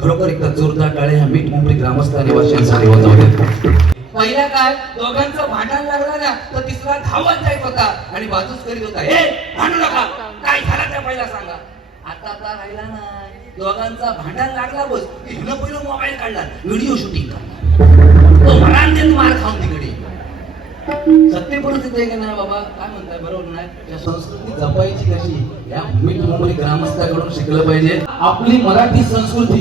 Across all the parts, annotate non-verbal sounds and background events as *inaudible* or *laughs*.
खरोखर एकदा जोरदार टाळे ह्या मीठ मुंबई ग्रामस्थ निवासियांसाठी वाजवले पहिल्या काय दोघांचं भांडण लागलं ना तर तिसरा धावत जायत होता आणि बाजूच करीत होता. हे भांडू नका. काय झालं त्या पहिला सांगा. आता आता राहिला ना दोघांचा भांडण लागला बस हिनं पहिलं मोबाईल काढला व्हिडिओ शूटिंग तो मरान मार खाऊन तिकडे. सत्य परिस्थिती आहे की बाबा. काय म्हणताय बरोबर नाही? या संस्कृती जपायची कशी? या मुंबई ग्रामस्थाकडून शिकलं पाहिजे. आपली मराठी संस्कृती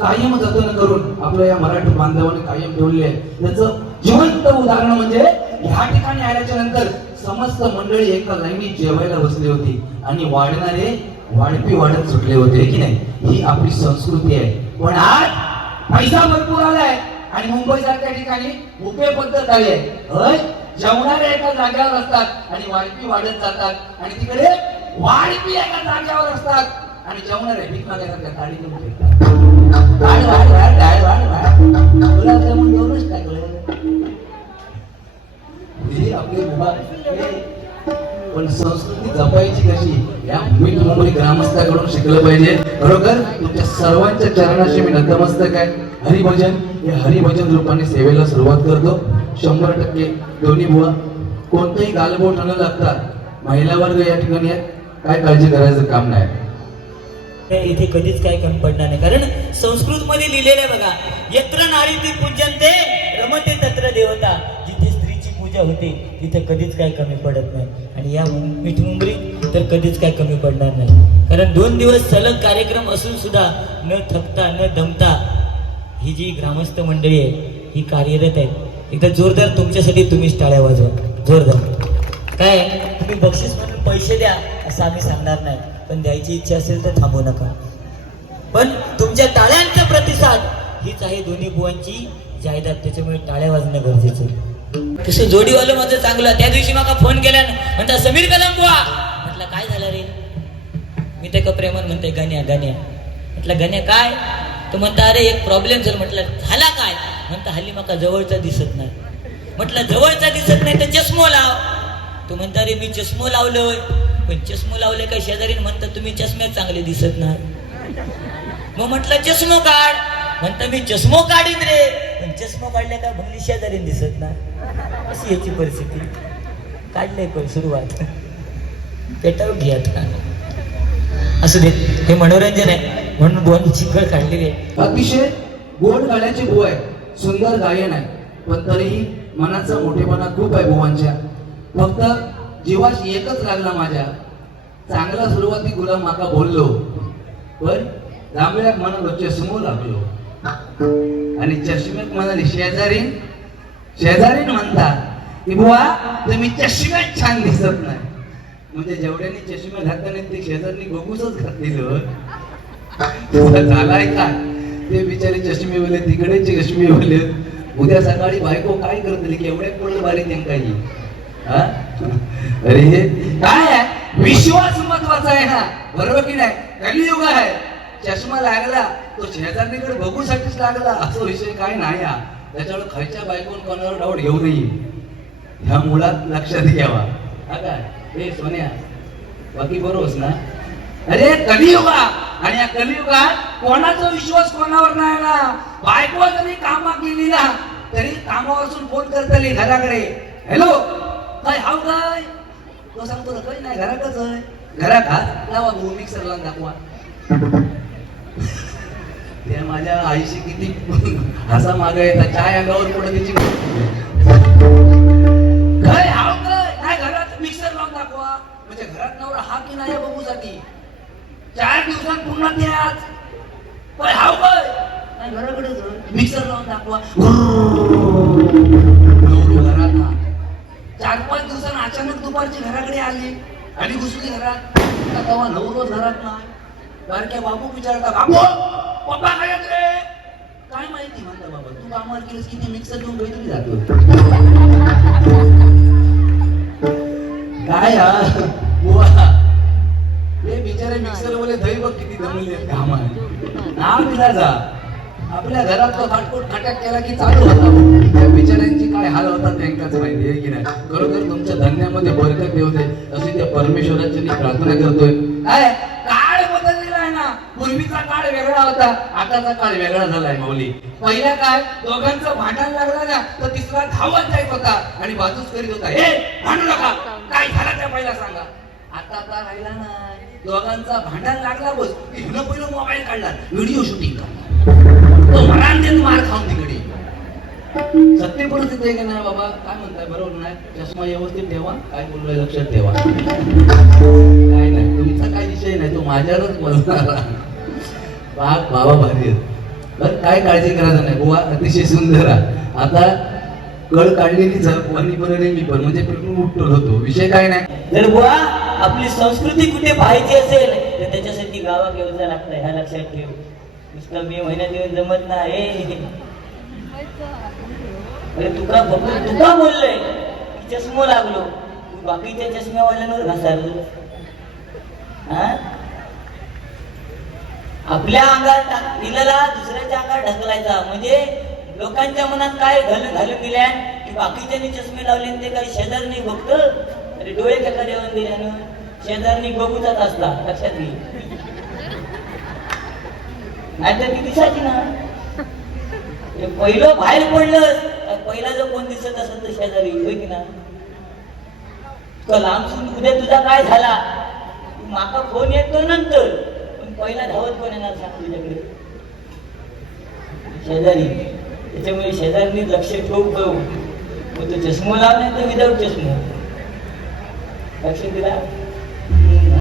कायम जतन करून आपल्या या मराठी बांधवाने कायम ठेवले आहे त्याचं जिवंत उदाहरण म्हणजे ह्या ठिकाणी आल्याच्यानंतर समस्त मंडळी एका लाईनीत जेवायला बसली होती आणि वाढणारे वाढपी वाढत सुटले होते की नाही? ही आपली संस्कृती आहे. पण आज पैसा भरपूर आलाय आणि मुंबई सारख्या ठिकाणी भुके पद्धत आली आहे. जेवणारे एका जागेवर असतात आणि वाढपी वाढत जातात आणि तिकडे वाढपी एका जागेवर असतात आणि जेवणारे भीक मागायसारख्या ताडी घेऊन वाढ वाढ वाढ वाढ वाढ गुलाबजामुन दोनच टाकलं हे पण संस्कृती जपायची कशी? या मीठ मुंबई ग्रामस्थाकडून शिकलं पाहिजे. बरोबर तुमच्या सर्वांच्या चरणाशी मी नतमस्तक आहे. हरिभजन हे हरिभजन रूपाने सेवेला सुरुवात करतो. शंभर टक्के दोन्ही बुवा. कोणतंही गालबोट न लागता महिला वर्ग या ठिकाणी काय काळजी करायचं काम नाही. इथे कधीच काय कमी पडणार नाही. कारण संस्कृत मध्ये लिहिलेलं आहे बघा यत्र नारी ती पूजनते रमते तत्र देवता. जिथे स्त्रीची पूजा होते तिथे कधीच काय कमी पडत नाही. आणि या मिठी मुंबरी तर कधीच काय कमी पडणार नाही. कारण दोन दिवस सलग कार्यक्रम असून सुद्धा न थकता न दमता ही जी ग्रामस्थ मंडळी आहे ही कार्यरत आहे. एकदा जोरदार तुमच्यासाठी तुम्हीच टाळ्या वाजवा. जोरदार. काय तुम्ही बक्षीस म्हणून पैसे द्या. असं आम्ही सांगणार नाही. पण द्यायची इच्छा असेल तर थांबू नका. पण तुमच्या टाळ्यांचा प्रतिसाद हीच आहे दोन्ही बुवांची जाहिरात. त्याच्यामुळे टाळ्या वाजणं गरजेचं आहे. तसं जोडीवालं माझं चांगलं. त्या दिवशी मला फोन केला म्हणता समीर कलम बुवा. म्हटलं काय झालं रे? मी ते प्रेमन म्हणते गण्या गण्या. म्हटलं गण्या काय? तो म्हणता अरे एक प्रॉब्लेम झाला. म्हटलं झाला काय? म्हणता हल्ली माका जवळचा दिसत नाही. म्हटलं जवळचा दिसत नाही तर चष्मो लाव. तो म्हणता अरे मी चष्मो लावलोय. पण चष्मो लावले काय शेजारी म्हणतात तुम्ही चष्म्यात चांगले दिसत नाही. मग म्हटलं चष्मो काढ. म्हणता मी चष्मो काढीन रे. पण चष्मो काढले काय भंगली शेजारी दिसत नाही. अशी याची परिस्थिती. काढले पण सुरुवात. पेटावर घेत आता. असू दे हे मनोरंजन आहे. म्हणून दोन चिकळ काढलेली आहे अतिशय गोड गाण्याची बुवा आहे. सुंदर गायन आहे. पण तरीही मनाचा मोठेपणा खूप आहे बुवांच्या. फक्त जीवाशी एकच लागला माझ्या चांगला सुरुवाती गुलाम माका बोललो. पण जांभळ्याक म्हणालो चष्मो लागलो. आणि चष्मेक म्हणाले शेजारीन शेजारीन म्हणतात की बुवा तुम्ही चष्म्यात छान दिसत नाही. म्हणजे जेवढ्याने चष्मे घातले ते शेजारनी गोगूसच घातलेलं झालाय का? ते बिचारे चष्मे बोले तिकडे चष्मे बोले उद्या सकाळी बायको काय करतली? की एवढ्या कोण बारी त्यांना अरे काय आहे? विश्वास महत्त्वाचा आहे ना बरोबर की नाही? कलियुग आहे. चष्मा लागला तो शेजारणीकडे बघूसाठीच लागला. असं विषय काय नाही हा. त्याच्यामुळे खायच्या बायकोन कोणावर डाऊट घेऊ नये. ह्या मुळात लक्षात घ्यावा. हा काय? हे सोन्या. बाकी बरोबर ना? अरे कलियुगा आणि या कलियुगात कोणाचा विश्वास कोणावर नाही ना बायको जरी कामा केली ना तरी कामापासून फोन करतली घराकडे. हॅलो काय हाव काय? तो सांगतो ना काही नाही घरातच आहे. घरात हात लावा तू मिक्सर लावून दाखवा. *laughs* त्या माझ्या आईशी किती *laughs* हसा माग येतात चाय अंगावर पडत त्याची काय हाव काय? नाही घरात मिक्सर लावून दाखवा. म्हणजे घरात नवरा हा की नाही बघू जाती चार दिवसात पुन्हा आज काय हाव काय? नाही घराकडे मिक्सर लावून दाखवा. *laughs* घरात चार पाच दिवसानं अचानक दुपारची घराकडे आली. आणि घुसली घरात तेव्हा नवरो घरात नाही. बारक्या बाबू विचारता बाबू पप्पा काय रे. काय माहिती म्हणता बाबा तू कामावर केलीस किती मिक्सर घेऊन काहीतरी जातो. काय बुवा. हे बिचारे मिक्सर वाले दही बघ किती दमले कामा नाव दिला जा. आपल्या घरात तो फाटफूट खटाक केला की चालू होता. त्या बिचाऱ्यांची काय हाल होतात त्यांकाच माहिती आहे की नाही? खरोखर तुमच्या धन्यामध्ये बरकत देऊ दे अशी त्या परमेश्वराची मी प्रार्थना करतोय. काय काळ बदललेला आहे ना. पूर्वीचा काळ वेगळा होता आताचा काळ वेगळा झालाय माऊली. पहिला काय दोघांचं भांडण लागलं ना तर तिसरा धावत जायत होता आणि बाजूच करीत होता. हे भांडू नका. काय झालं त्या पहिला सांगा. आता आता राहिला नाही. दोघांचा भांडण लागला बस. की हिनं पहिलं मोबाईल काढला. Video shooting. करणार मरान देत मार खाऊन तिकडे. सत्य परिस्थिती आहे की नाही बाबा. काय म्हणताय? बरोबर नाही? चष्मा व्यवस्थित ठेवा. काय बोललोय लक्षात ठेवा. काय नाही तुमचा काय विषय नाही. तो माझ्यावरच बोलणार बाग बाबा भारी आहेत. बरं काय काळजी करायचं नाही. बुवा अतिशय सुंदर आहे. आता कळ काढलेली वाणी पण मी पण. म्हणजे पेटून उठतो होतो. विषय काय नाही. जर बुवा आपली संस्कृती कुठे पाहायची असेल तर त्याच्यासाठी गावा घेऊन लागतं ह्या लक्षात ठेव. नुसतं मे महिन्यात येऊन जमत नाही. अरे तुका बघून तुका बोललंय? चष्मो लागलो. बाकीच्या चष्म्यावाल्यांवर घासारलो हा आपल्या अंगात दिलेला दुसऱ्याच्या अंगात ढकलायचा. म्हणजे लोकांच्या मनात काय घालून घालून दिल्या की बाकीच्यांनी चष्मे लावले ते काही शेजारनी बघत? अरे डोळे कसा देऊन दिल्यानं शेजारनी बघूचाच असला लक्षात घे. नाहीतर ती दिसायची ना? पहिलं बाहेर पडलं पहिला जर कोण दिसत असेल तर शेजारी होय की ना? तुला लांबसून उद्या तुझा काय झाला? माका फोन येतो नंतर पण पहिला धावत कोण येणार सांग तुझ्याकडे? शेजारी. त्याच्यामुळे शेजारी लक्ष ठेवू करू मग तो चष्मा लावला तर विदाऊट चष्मा. लक्ष दिला?